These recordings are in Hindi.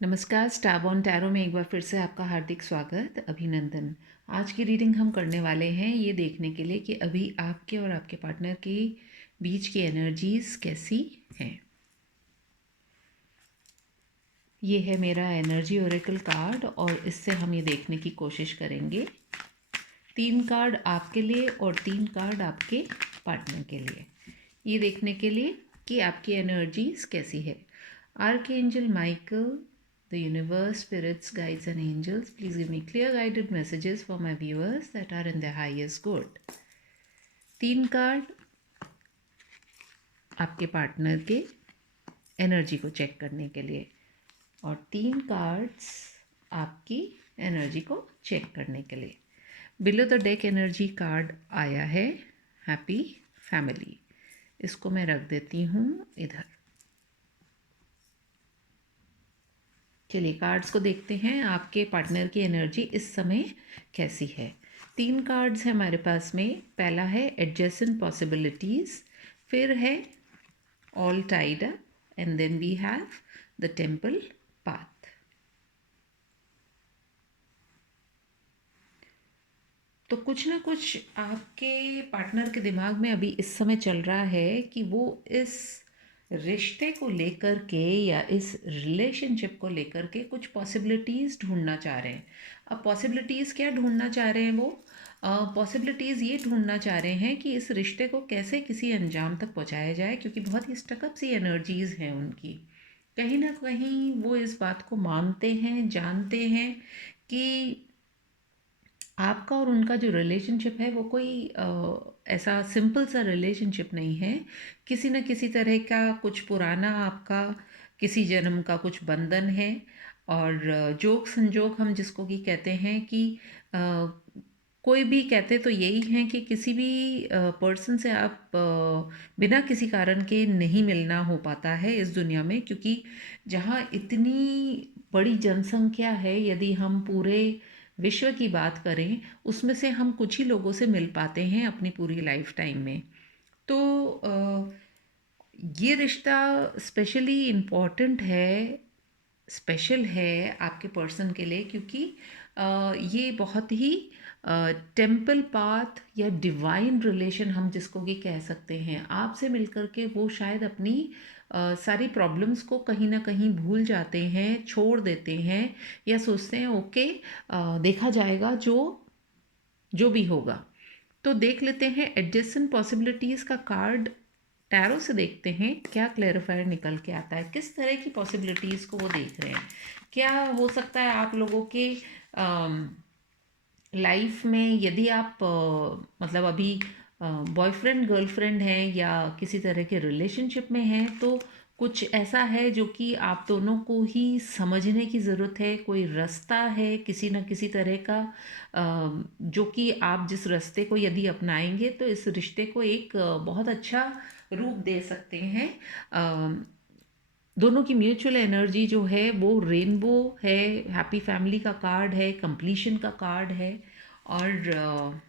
नमस्कार, स्टार बॉर्न टैरो में एक बार फिर से आपका हार्दिक स्वागत, अभिनंदन। आज की रीडिंग हम करने वाले हैं ये देखने के लिए कि अभी आपके और आपके पार्टनर के बीच की एनर्जीज कैसी हैं। ये है मेरा एनर्जी ओरेकल कार्ड और इससे हम ये देखने की कोशिश करेंगे 3 कार्ड आपके लिए और 3 कार्ड आपके पार्टनर के लिए, ये देखने के लिए कि आपकी एनर्जीज कैसी है। Archangel Michael, the universe, spirits, guides and angels, please give me clear guided messages for my viewers that are in their highest good. 3 card आपके पार्टनर के एनर्जी को चेक करने के लिए और 3 कार्ड्स आपकी एनर्जी को चेक करने के लिए। Below the deck energy card आया है हैप्पी फैमिली। इसको मैं रख देती हूँ इधर। चलिए कार्ड्स को देखते हैं, आपके पार्टनर की एनर्जी इस समय कैसी है। 3 कार्ड्स हैं हमारे पास में। पहला है एडजेसेंट पॉसिबिलिटीज़, फिर है all tied up and then we have the temple path. तो कुछ ना कुछ आपके पार्टनर के दिमाग में अभी इस समय चल रहा है कि वो इस रिश्ते को लेकर के या इस रिलेशनशिप को लेकर के कुछ पॉसिबिलिटीज़ ढूंढना चाह रहे हैं। अब पॉसिबिलिटीज़ क्या ढूंढना चाह रहे हैं वो? पॉसिबिलिटीज़ ये ढूंढना चाह रहे हैं कि इस रिश्ते को कैसे किसी अंजाम तक पहुंचाया जाए, क्योंकि बहुत ही स्टकअप सी एनर्जीज़ हैं उनकी। कहीं ना कहीं वो इस बात को मानते हैं, जानते हैं कि आपका और उनका जो रिलेशनशिप है वो कोई ऐसा सिंपल सा रिलेशनशिप नहीं है। किसी न किसी तरह का कुछ पुराना आपका किसी जन्म का कुछ बंधन है। और जोक संजोग हम जिसको कि कहते हैं कि अ, कोई भी कहते तो यही हैं कि किसी भी पर्सन से आप बिना किसी कारण के नहीं मिलना हो पाता है इस दुनिया में, क्योंकि जहाँ इतनी बड़ी जनसंख्या है, यदि हम पूरे विश्व की बात करें उसमें से हम कुछ ही लोगों से मिल पाते हैं अपनी पूरी लाइफ टाइम में। तो ये रिश्ता स्पेशली इम्पॉर्टेंट है, स्पेशल है आपके पर्सन के लिए, क्योंकि ये बहुत ही टेम्पल पाथ या डिवाइन रिलेशन हम जिसको कि कह सकते हैं। आपसे मिलकर के वो शायद अपनी सारी प्रॉब्लम्स को कहीं ना कहीं भूल जाते हैं, छोड़ देते हैं या सोचते हैं ओके देखा जाएगा जो जो भी होगा। तो देख लेते हैं एडजेसेंट पॉसिबिलिटीज़ का कार्ड। टैरो से देखते हैं क्या क्लैरिफायर निकल के आता है, किस तरह की पॉसिबिलिटीज़ को वो देख रहे हैं। क्या हो सकता है आप लोगों के लाइफ में, यदि आप मतलब अभी बॉयफ्रेंड गर्लफ्रेंड हैं या किसी तरह के रिलेशनशिप में हैं, तो कुछ ऐसा है जो कि आप दोनों को ही समझने की ज़रूरत है। कोई रास्ता है किसी न किसी तरह का जो कि आप जिस रास्ते को यदि अपनाएंगे तो इस रिश्ते को एक बहुत अच्छा रूप दे सकते हैं। दोनों की म्यूचुअल एनर्जी जो है वो रेनबो है, हैप्पी फैमिली का कार्ड है, कंप्लीशन का कार्ड है। और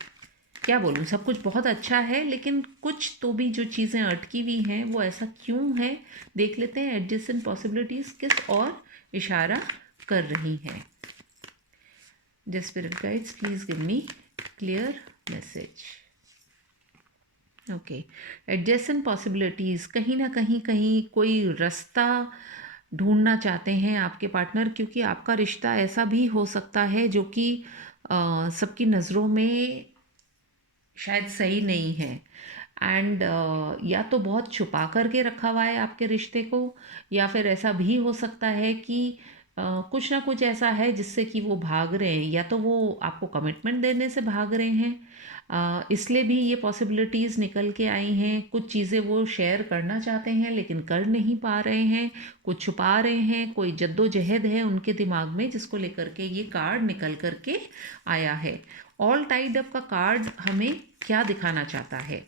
क्या बोलूँ, सब कुछ बहुत अच्छा है, लेकिन कुछ तो भी जो चीज़ें अटकी हुई हैं वो ऐसा क्यों है, देख लेते हैं एडजेसेंट पॉसिबिलिटीज़ किस और इशारा कर रही हैं। The spirit guides please give me clear message. Okay, adjacent possibilities कहीं ना कहीं कोई रास्ता ढूंढना चाहते हैं आपके पार्टनर, क्योंकि आपका रिश्ता ऐसा भी हो सकता है जो कि सबकी नज़रों में शायद सही नहीं है। एंड या तो बहुत छुपा करके रखा हुआ है आपके रिश्ते को, या फिर ऐसा भी हो सकता है कि कुछ ना कुछ ऐसा है जिससे कि वो भाग रहे हैं, या तो वो आपको कमिटमेंट देने से भाग रहे हैं। इसलिए भी ये पॉसिबिलिटीज़ निकल के आई हैं। कुछ चीज़ें वो शेयर करना चाहते हैं लेकिन कर नहीं पा रहे हैं, कुछ छुपा रहे हैं, कोई जद्दोजहद है उनके दिमाग में जिसको लेकर के ये कार्ड निकल करके आया है। ऑल टाइड अप का कार्ड हमें क्या दिखाना चाहता है?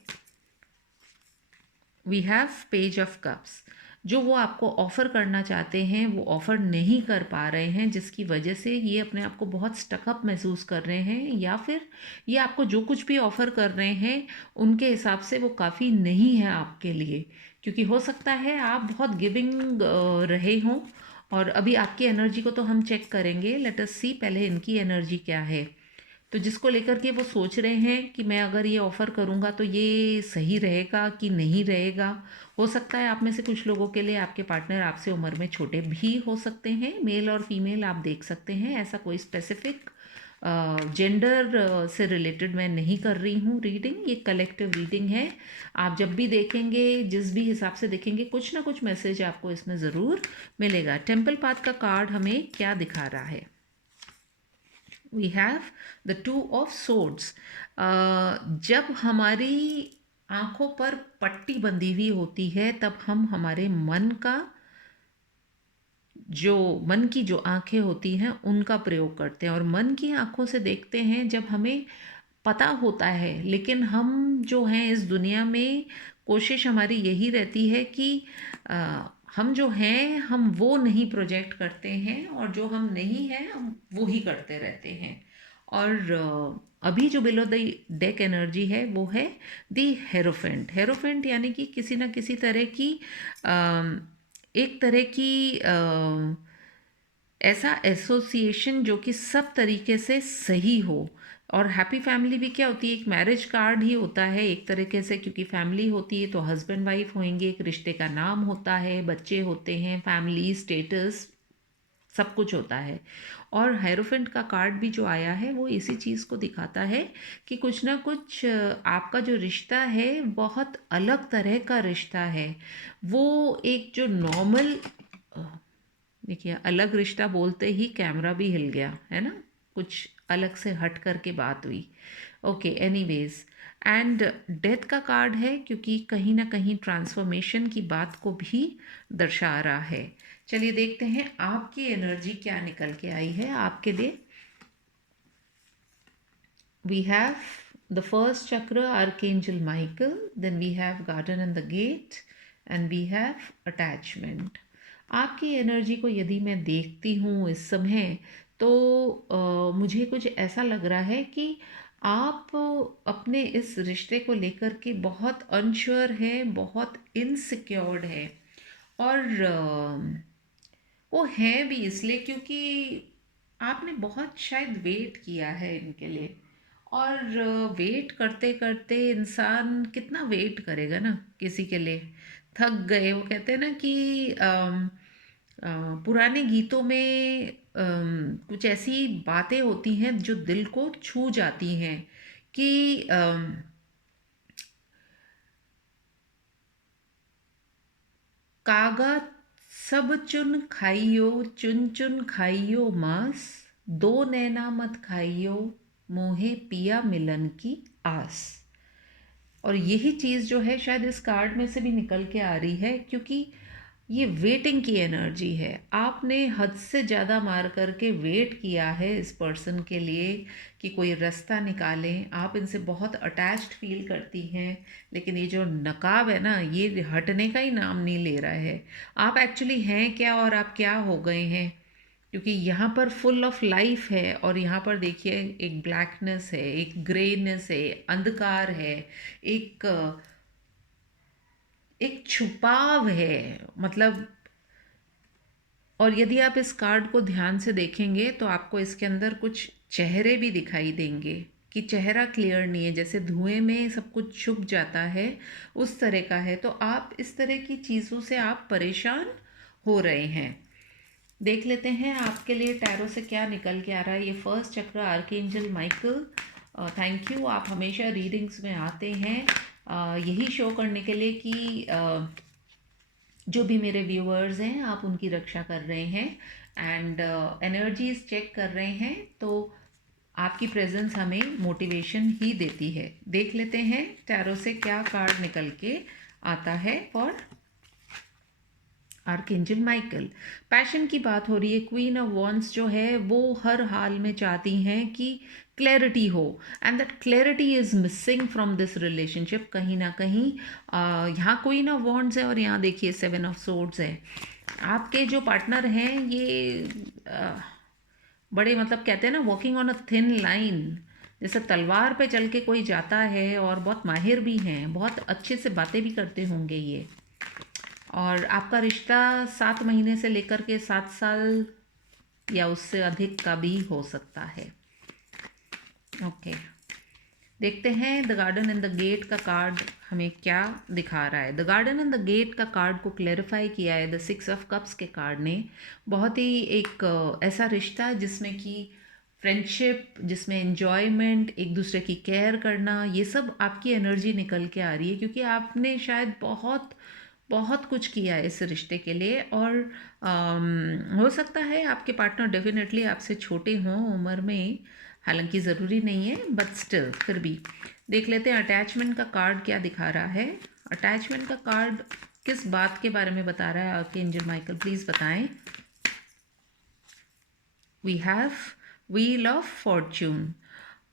We have page of cups. जो वो आपको ऑफ़र करना चाहते हैं वो ऑफ़र नहीं कर पा रहे हैं, जिसकी वजह से ये अपने आप को बहुत स्टकअप महसूस कर रहे हैं, या फिर ये आपको जो कुछ भी ऑफ़र कर रहे हैं उनके हिसाब से वो काफ़ी नहीं है आपके लिए। क्योंकि हो सकता है आप बहुत गिविंग रहे हों और अभी आपकी एनर्जी को तो हम चेक करेंगे, लेट अस सी पहले इनकी एनर्जी क्या है। तो जिसको लेकर के वो सोच रहे हैं कि मैं अगर ये ऑफ़र करूँगा तो ये सही रहेगा कि नहीं रहेगा। हो सकता है आप में से कुछ लोगों के लिए आपके पार्टनर आपसे उम्र में छोटे भी हो सकते हैं, मेल और फीमेल आप देख सकते हैं। ऐसा कोई स्पेसिफिक जेंडर से रिलेटेड मैं नहीं कर रही हूँ रीडिंग, ये कलेक्टिव रीडिंग है। आप जब भी देखेंगे, जिस भी हिसाब से देखेंगे, कुछ ना कुछ मैसेज आपको इसमें ज़रूर मिलेगा। टेम्पल पाथ का कार्ड हमें क्या दिखा रहा है? We have the two of swords. जब हमारी आंखों पर पट्टी बंधी हुई होती है तब हम हमारे मन की जो आंखें होती हैं उनका प्रयोग करते हैं, और मन की आंखों से देखते हैं जब हमें पता होता है। लेकिन हम जो हैं इस दुनिया में, कोशिश हमारी यही रहती है कि हम जो हैं हम वो नहीं प्रोजेक्ट करते हैं, और जो हम नहीं हैं हम वो ही करते रहते हैं। और अभी जो बिलो द डेक एनर्जी है वो है दी हेरोफेंट। हेरोफेंट यानी कि किसी ना किसी तरह की एक तरह की ऐसा एसोसिएशन जो कि सब तरीके से सही हो। और हैप्पी फैमिली भी क्या होती है? एक मैरिज कार्ड ही होता है एक तरीके से, क्योंकि फैमिली होती है तो हस्बैंड वाइफ होंगे, एक रिश्ते का नाम होता है, बच्चे होते हैं, फैमिली स्टेटस सब कुछ होता है। और हायरोफेंट का कार्ड भी जो आया है वो इसी चीज़ को दिखाता है कि कुछ ना कुछ आपका जो रिश्ता है बहुत अलग तरह का रिश्ता है। वो एक जो नॉर्मल, देखिए अलग रिश्ता बोलते ही कैमरा भी हिल गया है ना, कुछ अलग से हट करके बात हुई। ओके, एनीवेज, एंड डेथ का कार्ड है क्योंकि कहीं ना कहीं ट्रांसफॉर्मेशन की बात को भी दर्शा रहा है। चलिए देखते हैं आपकी एनर्जी क्या निकल के आई है आपके लिए। We have the first chakra archangel Michael, then we have garden and the gate, and we have attachment. आपकी एनर्जी को यदि मैं देखती हूँ इस समय तो मुझे कुछ ऐसा लग रहा है कि आप अपने इस रिश्ते को लेकर के बहुत अनश्योर हैं, बहुत इनसिक्योर्ड है। और वो हैं भी इसलिए क्योंकि आपने बहुत शायद वेट किया है इनके लिए। और वेट करते करते इंसान कितना वेट करेगा ना किसी के लिए, थक गए। वो कहते हैं ना कि पुराने गीतों में कुछ ऐसी बातें होती हैं जो दिल को छू जाती हैं कि कागा सब चुन खाइयो, चुन चुन खाइयो मांस, दो नैना मत खाइयो, मोहे पिया मिलन की आस। और यही चीज़ जो है शायद इस कार्ड में से भी निकल के आ रही है, क्योंकि ये वेटिंग की एनर्जी है। आपने हद से ज़्यादा मार करके वेट किया है इस पर्सन के लिए कि कोई रास्ता निकालें। आप इनसे बहुत अटैच्ड फील करती हैं, लेकिन ये जो नकाब है ना ये हटने का ही नाम नहीं ले रहा है। आप एक्चुअली हैं क्या और आप क्या हो गए हैं? क्योंकि यहाँ पर फुल ऑफ लाइफ है, और यहाँ पर देखिए एक ब्लैकनेस है, एक ग्रेनेस है, अंधकार है, एक एक छुपाव है, मतलब। और यदि आप इस कार्ड को ध्यान से देखेंगे तो आपको इसके अंदर कुछ चेहरे भी दिखाई देंगे कि चेहरा क्लियर नहीं है, जैसे धुएं में सब कुछ छुप जाता है उस तरह का है। तो आप इस तरह की चीज़ों से आप परेशान हो रहे हैं। देख लेते हैं आपके लिए टैरो से क्या निकल के आ रहा है। ये first chakra archangel Michael, thank you, आप हमेशा रीडिंग्स में आते हैं यही शो करने के लिए कि जो भी मेरे व्यूअर्स हैं आप उनकी रक्षा कर रहे हैं एंड एनर्जीज चेक कर रहे हैं। तो आपकी प्रेजेंस हमें मोटिवेशन ही देती है। देख लेते हैं टैरो से क्या कार्ड निकल के आता है फॉर आर्कएंजल माइकल। पैशन की बात हो रही है। क्वीन ऑफ वॉन्ड्स जो है वो हर हाल में चाहती हैं कि क्लैरिटी हो, and that clarity is missing from this relationship. कहीं ना कहीं यहाँ क्वीन ऑफ वॉन्ड्स है और यहाँ देखिए सेवन ऑफ सोर्ड्स है। आपके जो पार्टनर हैं ये बड़े, मतलब कहते हैं ना walking on a thin line, जैसे तलवार पे चल के कोई जाता है, और बहुत माहिर भी हैं, बहुत अच्छे से बातें भी करते होंगे ये। और आपका रिश्ता 7 महीने से लेकर के 7 साल या उससे अधिक का भी हो सकता है। ओके, देखते हैं the garden and the gate का कार्ड हमें क्या दिखा रहा है। The garden and the gate का कार्ड को क्लेरिफाई किया है द 6 ऑफ कप्स के कार्ड ने। बहुत ही एक ऐसा रिश्ता है जिसमें कि फ्रेंडशिप, जिसमें एन्जॉयमेंट, एक दूसरे की केयर करना, ये सब आपकी एनर्जी निकल के आ रही है, क्योंकि आपने शायद बहुत बहुत कुछ किया है इस रिश्ते के लिए। और हो सकता है आपके पार्टनर डेफिनेटली आपसे छोटे हों उम्र में, हालांकि ज़रूरी नहीं है, बट स्टिल फिर भी देख लेते हैं अटैचमेंट का कार्ड क्या दिखा रहा है। अटैचमेंट का कार्ड किस बात के बारे में बता रहा है आपके एंजल माइकल, प्लीज़ बताएं। We have wheel of fortune.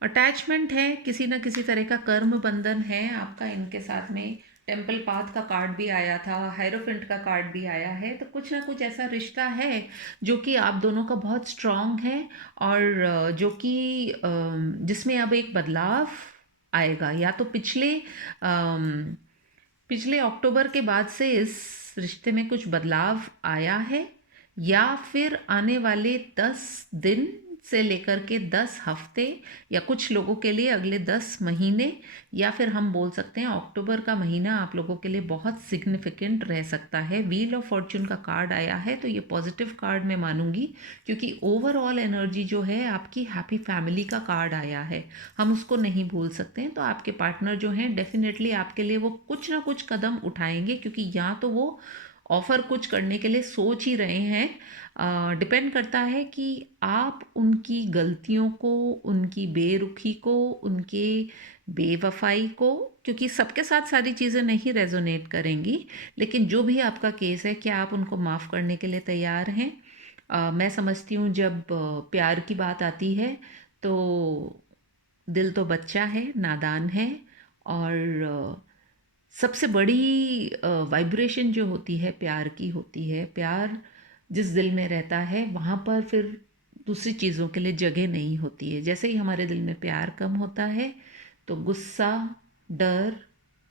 Attachment है, किसी ना किसी तरह का कर्म बंधन है आपका इनके साथ में। टेम्पल पाथ का कार्ड भी आया था, हायरोफेंट का कार्ड भी आया है, तो कुछ ना कुछ ऐसा रिश्ता है जो कि आप दोनों का बहुत स्ट्रांग है, और जो कि जिसमें अब एक बदलाव आएगा। या तो पिछले अक्टूबर के बाद से इस रिश्ते में कुछ बदलाव आया है, या फिर आने वाले 10 दिन से लेकर के 10 हफ्ते, या कुछ लोगों के लिए अगले 10 महीने, या फिर हम बोल सकते हैं अक्टूबर का महीना आप लोगों के लिए बहुत सिग्निफिकेंट रह सकता है। व्हील ऑफ फॉर्च्यून का कार्ड आया है, तो ये पॉजिटिव कार्ड मैं मानूंगी, क्योंकि ओवरऑल एनर्जी जो है आपकी हैप्पी फैमिली का कार्ड आया है, हम उसको नहीं भूल सकते हैं। तो आपके पार्टनर जो हैं डेफिनेटली आपके लिए वो कुछ ना कुछ कदम उठाएंगे, क्योंकि या तो वो ऑफ़र कुछ करने के लिए सोच ही रहे हैं। डिपेंड करता है कि आप उनकी गलतियों को, उनकी बेरुखी को, उनके बेवफाई को, क्योंकि सबके साथ सारी चीज़ें नहीं रेजोनेट करेंगी, लेकिन जो भी आपका केस है, क्या आप उनको माफ़ करने के लिए तैयार हैं। मैं समझती हूँ जब प्यार की बात आती है तो दिल तो बच्चा है, नादान है, और सबसे बड़ी वाइब्रेशन जो होती है प्यार की होती है। प्यार जिस दिल में रहता है वहाँ पर फिर दूसरी चीज़ों के लिए जगह नहीं होती है। जैसे ही हमारे दिल में प्यार कम होता है तो गुस्सा, डर,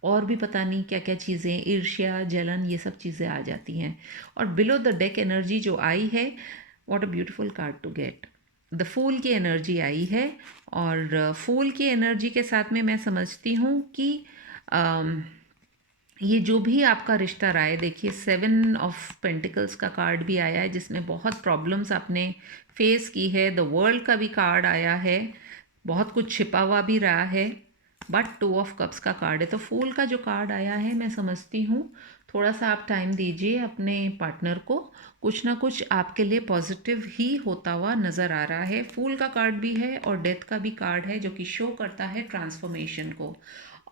और भी पता नहीं क्या क्या चीज़ें, ईर्ष्या, जलन, ये सब चीज़ें आ जाती हैं। और बिलो द डेक एनर्जी जो आई है, what a beautiful card to get. The fool की एनर्जी आई है, और फूल की एनर्जी के साथ में मैं समझती हूँ कि ये जो भी आपका रिश्ता रहा है, देखिए 7 ऑफ पेंटिकल्स का कार्ड भी आया है, जिसमें बहुत प्रॉब्लम्स आपने फेस की है। द वर्ल्ड का भी कार्ड आया है, बहुत कुछ छिपा हुआ भी रहा है, बट 2 ऑफ कप्स का कार्ड है। तो फूल का जो कार्ड आया है, मैं समझती हूँ थोड़ा सा आप टाइम दीजिए अपने पार्टनर को, कुछ ना कुछ आपके लिए पॉजिटिव ही होता हुआ नज़र आ रहा है। फूल का कार्ड भी है और डेथ का भी कार्ड है, जो कि शो करता है ट्रांसफॉर्मेशन को।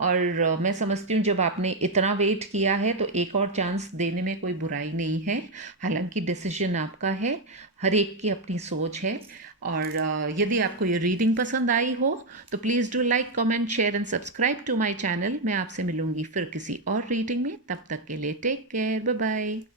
और मैं समझती हूँ जब आपने इतना वेट किया है तो एक और चांस देने में कोई बुराई नहीं है। हालांकि डिसीजन आपका है, हर एक की अपनी सोच है। और यदि आपको ये रीडिंग पसंद आई हो तो please do like, comment, share and subscribe to my channel. मैं आपसे मिलूंगी फिर किसी और रीडिंग में, तब तक के लिए टेक केयर, बाय बाय।